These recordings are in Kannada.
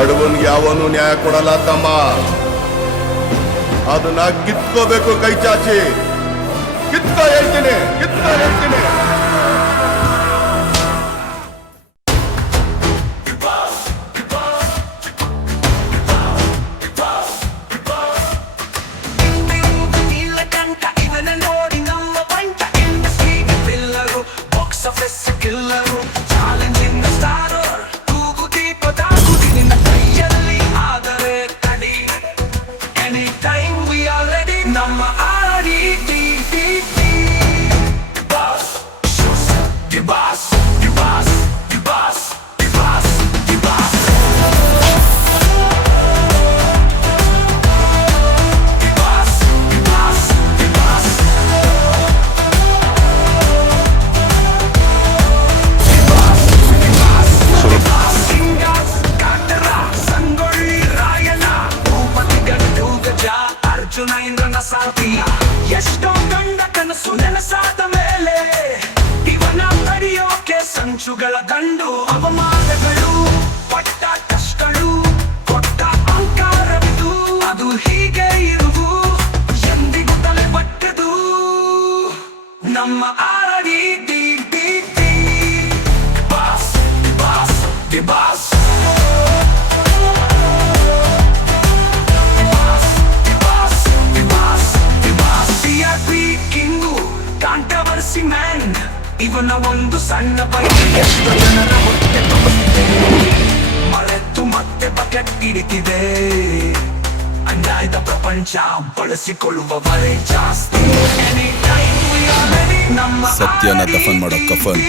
ಬಡವನ್ಗೆ ಯಾವನು ನ್ಯಾಯ ಕೊಡಲ್ಲ ತಮ್ಮ. ಅದನ್ನ ಕಿತ್ಕೋಬೇಕು ಕೈ ಚಾಚಿ. ಕಿತ್ಕೋ ಹೇಳ್ತೀನಿ. ಎಷ್ಟೋ ಗಂಡ ಕನಸು ನೆನಸಾದ ಮೇಲೆ ಇವನ ತಡೆಯೋಕೆ ಸಂಚುಗಳ ದಂಡು. ಅವಮಾನಗಳು, ಪಟ್ಟ ಕಷ್ಟಗಳು, ಕೊಟ್ಟ ಅಹಂಕಾರವಿದು. ಅದು ಹೀಗೆ ಇರುವು, ಎಂದಿಗೂ ತಲೆ ಬಟ್ಟದು ನಮ್ಮ ಆರಡಿ D D D boss boss D boss. ಇವನ ಒಂದು ಸಣ್ಣ ಬೈಕ್ ಎಷ್ಟು ಜನರ ಹೊಟ್ಟೆ ತುಂಬುತ್ತಿದೆ. ಮರೆತು ಮತ್ತೆ ಬಕೆಟ್ ಹಿಡಿತಿದೆ. ಅನ್ಯಾಯದ ಪ್ರಪಂಚ ಬಳಸಿಕೊಳ್ಳುವವರೇ ಜಾಸ್ತಿ. ಸತ್ಯನ ದಫನ್ ಮಾಡೋ ಕಫನ್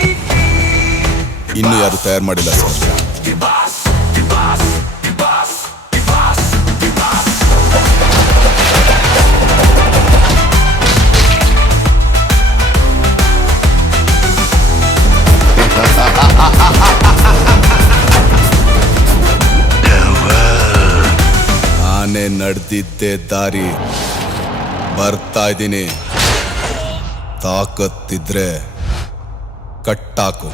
ಇನ್ನು ಯಾರು ತಯಾರು ಮಾಡಿಲ್ಲ ಸರ್. ನಾನೇ ನಡೆದಿದ್ದೆ ದಾರಿ ಬರ್ತಾ ಇದ್ದೀನಿ. ತಾಕತ್ತಿದ್ರೆ ಕಟ್ಟಾಕು.